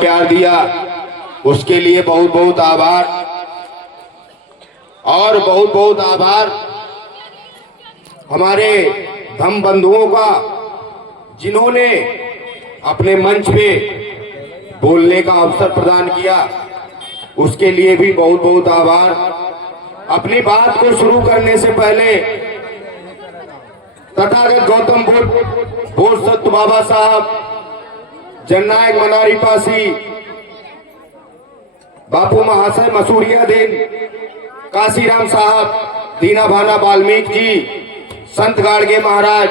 प्यार दिया, उसके लिए बहुत बहुत आभार। और बहुत बहुत आभार हमारे धम बंधुओं का, जिन्होंने अपने मंच पे बोलने का अवसर प्रदान किया, उसके लिए भी बहुत बहुत आभार। अपनी बात को शुरू करने से पहले तथागत गौतम बुद्ध, बोधसत्व बाबा साहब, जननायक मनारी पासी, बापू महाशय मसूरिया देन, काशीराम साहब, दीना भाना वाल्मीकि जी, संत गाड़गे महाराज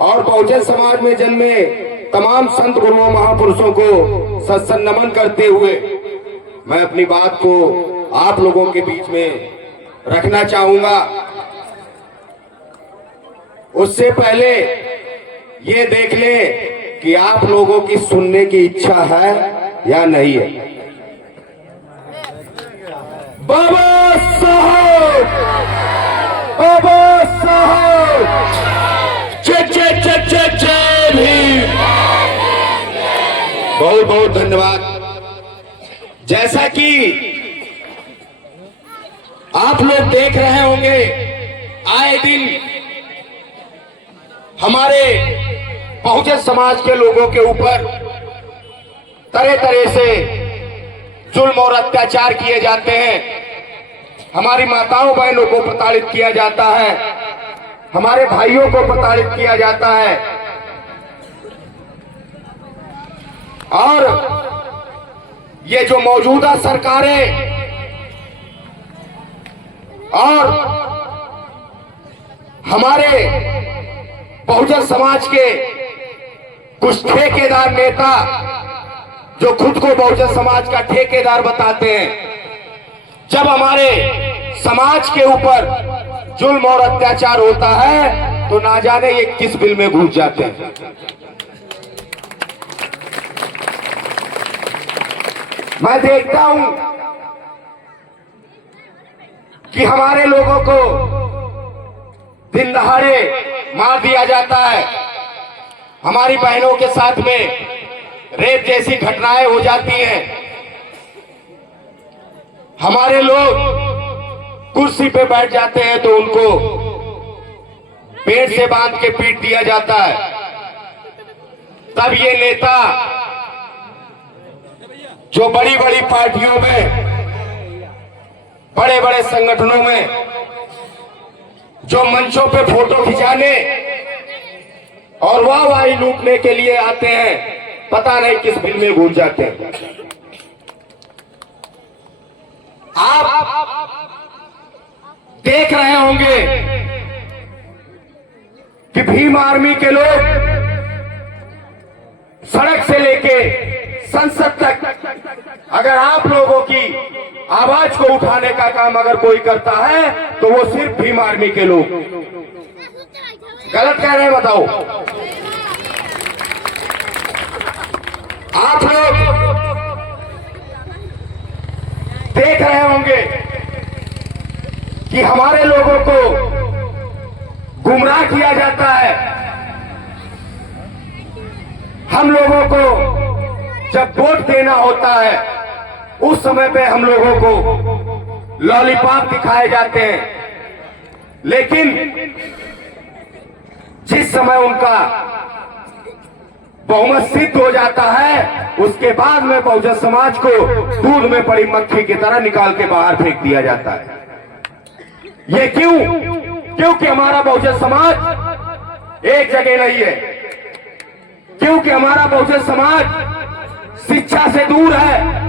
और बहुजन समाज में जन्मे तमाम संत गुरुओं महापुरुषों को सत्संग नमन करते हुए मैं अपनी बात को आप लोगों के बीच में रखना चाहूंगा। उससे पहले ये देख लें कि आप लोगों की सुनने की इच्छा है या नहीं है। बाबा साहब, बाबा साहब, जय भीम। बहुत बहुत धन्यवाद। जैसा कि आप लोग देख रहे होंगे, आए दिन हमारे बहुजन समाज के लोगों के ऊपर तरह तरह से जुल्म और अत्याचार किए जाते हैं। हमारी माताओं बहनों को प्रताड़ित किया जाता है, हमारे भाइयों को प्रताड़ित किया जाता है। और ये जो मौजूदा सरकारें और हमारे बहुजन समाज के कुछ ठेकेदार नेता जो खुद को बहुजन समाज का ठेकेदार बताते हैं, जब हमारे समाज के ऊपर जुल्म और अत्याचार होता है तो ना जाने ये किस बिल में घुस जाते हैं। मैं देखता हूं कि हमारे लोगों को दिन दहाड़े मार दिया जाता है, हमारी बहनों के साथ में रेप जैसी घटनाएं हो जाती हैं, हमारे लोग कुर्सी पे बैठ जाते हैं तो उनको पेट से बांध के पीट दिया जाता है। तब ये नेता जो बड़ी बड़ी पार्टियों में, बड़े बड़े संगठनों में, जो मंचों पे फोटो खिंचाने और वाहवाही लूटने के लिए आते हैं, पता नहीं किस बिल में घुस जाते हैं। आप देख रहे होंगे कि भीम आर्मी के लोग सड़क से लेके संसद तक अगर आप लोगों की आवाज को उठाने का काम अगर कोई करता है तो वो सिर्फ भीम आर्मी के लोग। गलत कह रहे हैं, बताओ। आप लोग देख रहे होंगे कि हमारे लोगों को गुमराह किया जाता है। हम लोगों को जब वोट देना होता है उस समय पे हम लोगों को लॉलीपॉप दिखाए जाते हैं, लेकिन जिस समय उनका बहुमत सिद्ध हो जाता है उसके बाद में बहुजन समाज को दूध में पड़ी मक्खी की तरह निकाल के बाहर फेंक दिया जाता है। ये क्यों? क्योंकि हमारा बहुजन समाज एक जगह नहीं है, क्योंकि हमारा बहुजन समाज शिक्षा से दूर है,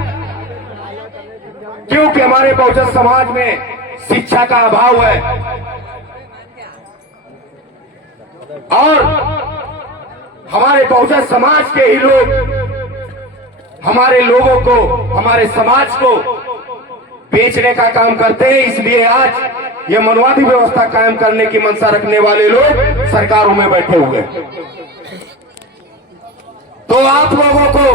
क्योंकि हमारे बहुजन समाज में शिक्षा का अभाव है और हमारे बहुजन समाज के ही लोग हमारे लोगों को, हमारे समाज को बेचने का काम करते हैं। इसलिए आज ये मनवादी व्यवस्था कायम करने की मंशा रखने वाले लोग सरकारों में बैठे हुए। तो आप लोगों को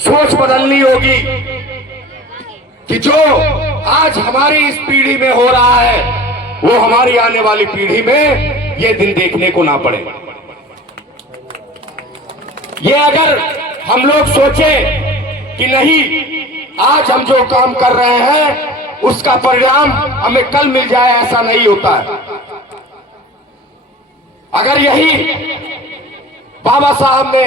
सोच बदलनी होगी कि जो आज हमारी इस पीढ़ी में हो रहा है वो हमारी आने वाली पीढ़ी में ये दिन देखने को ना पड़े। ये अगर हम लोग सोचे कि नहीं, आज हम जो काम कर रहे हैं उसका परिणाम हमें कल मिल जाए, ऐसा नहीं होता है। अगर यही बाबा साहब ने,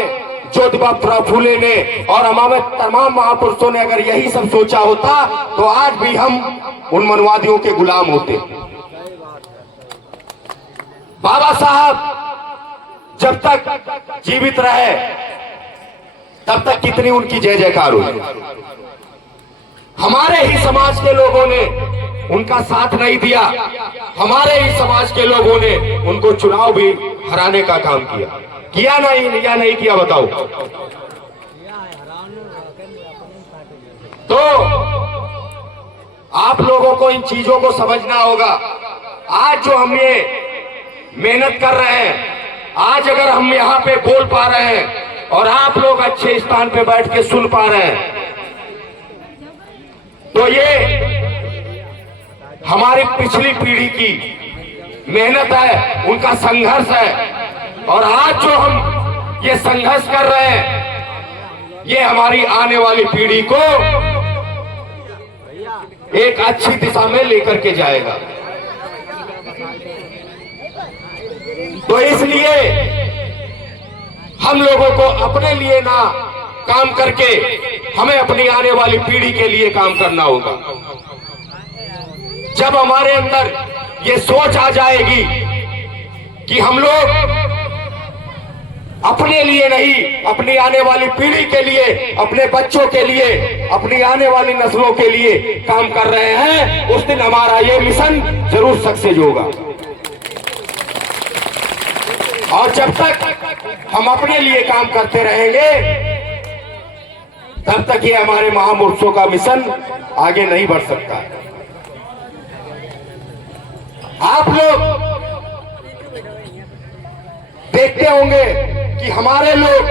ज्योतिबा फुले ने और हमारे तमाम महापुरुषों ने अगर यही सब सोचा होता तो आज भी हम उन मनवादियों के गुलाम होते। बाबा साहब जब तक जीवित रहे तब तक कितनी उनकी जय जयकार हुई। हमारे ही समाज के लोगों ने उनका साथ नहीं दिया, हमारे ही समाज के लोगों ने उनको चुनाव भी हराने का काम किया नहीं या नहीं किया, बताओ। तो आप लोगों को इन चीजों को समझना होगा। आज जो हम ये मेहनत कर रहे हैं, आज अगर हम यहाँ पे बोल पा रहे हैं और आप लोग अच्छे स्थान पे बैठ के सुन पा रहे हैं, तो ये हमारी पिछली पीढ़ी की मेहनत है, उनका संघर्ष है। और आज जो हम ये संघर्ष कर रहे हैं, ये हमारी आने वाली पीढ़ी को एक अच्छी दिशा में लेकर के जाएगा। तो इसलिए हम लोगों को अपने लिए ना काम करके हमें अपनी आने वाली पीढ़ी के लिए काम करना होगा। जब हमारे अंदर ये सोच आ जाएगी कि हम लोग अपने लिए नहीं, अपनी आने वाली पीढ़ी के लिए, अपने बच्चों के लिए, अपनी आने वाली नस्लों के लिए काम कर रहे हैं, उस दिन हमारा ये मिशन जरूर सक्सेस होगा। और जब तक हम अपने लिए काम करते रहेंगे तब तक ये हमारे महापुरुषों का मिशन आगे नहीं बढ़ सकता है। आप लोग देखते होंगे कि हमारे लोग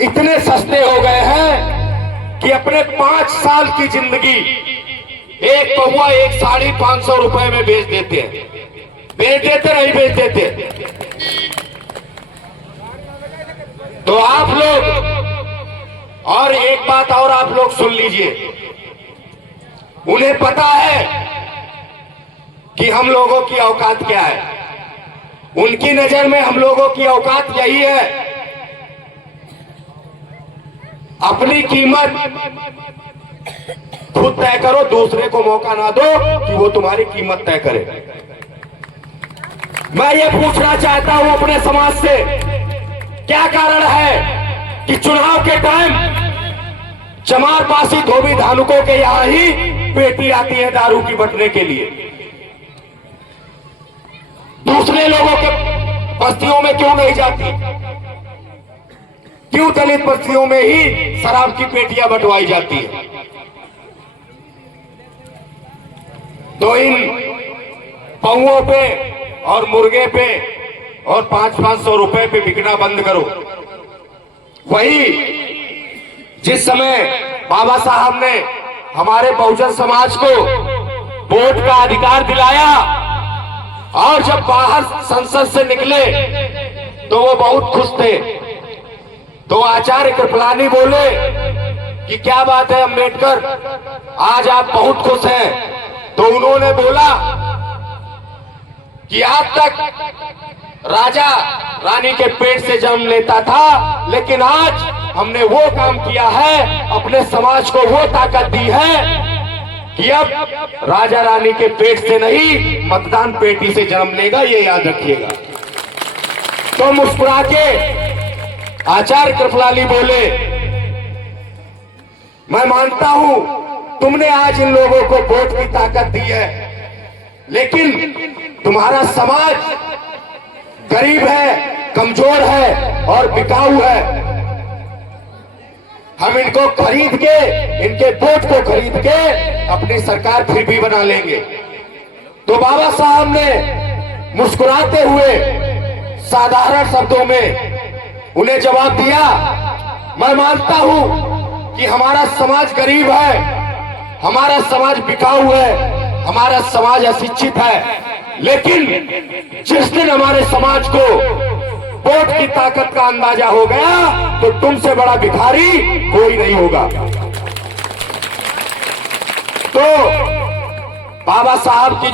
इतने सस्ते हो गए हैं कि अपने 5 साल की जिंदगी एक पौवा, एक साड़ी 500 रुपए में बेच देते हैं। बेच देते नहीं बेच देते। तो आप लोग, और एक बात और आप लोग सुन लीजिए, उन्हें पता है कि हम लोगों की औकात क्या है। उनकी नजर में हम लोगों की औकात यही है, अपनी कीमत खुद तय करो, दूसरे को मौका ना दो कि वो तुम्हारी कीमत तय करे। मैं ये पूछना चाहता हूं अपने समाज से, क्या कारण है कि चुनाव के टाइम चमार पासी धोबी धानुकों के यहां ही पेटी आती है दारू की बटने के लिए, दूसरे लोगों के बस्तियों में क्यों नहीं जाती? क्यों दलित बस्तियों में ही शराब की पेटियां बंटवाई जाती है? तो इन पौओं पे और मुर्गे पे और 500-500 रुपए पे बिकना बंद करो। वही जिस समय बाबा साहब ने हमारे बहुजन समाज को वोट का अधिकार दिलाया और जब बाहर संसद से निकले तो वो बहुत खुश थे। तो आचार्य कृपलानी बोले कि क्या बात है अम्बेडकर, आज आप बहुत खुश हैं। तो उन्होंने बोला कि आज तक राजा रानी के पेट से जन्म लेता था, लेकिन आज हमने वो काम किया है, अपने समाज को वो ताकत दी है कि अब राजा रानी के पेट से नहीं, मतदान पेटी से जन्म लेगा, ये याद रखिएगा। तो मुस्कुरा के आचार्य कृपलानी बोले, मैं मानता हूं तुमने आज इन लोगों को वोट की ताकत दी है, लेकिन तुम्हारा समाज गरीब है, कमजोर है और बिकाऊ है। हम इनको खरीद के, इनके वोट को खरीद के अपनी सरकार फिर भी बना लेंगे। तो बाबा साहब ने मुस्कुराते हुए साधारण शब्दों में उन्हें जवाब दिया, मैं मानता हूं कि हमारा समाज गरीब है, हमारा समाज बिकाऊ है, हमारा समाज अशिक्षित है, लेकिन जिस दिन हमारे समाज को वोट की ताकत का अंदाजा हो गया तो तुमसे बड़ा भिखारी कोई नहीं होगा। तो बाबा साहब की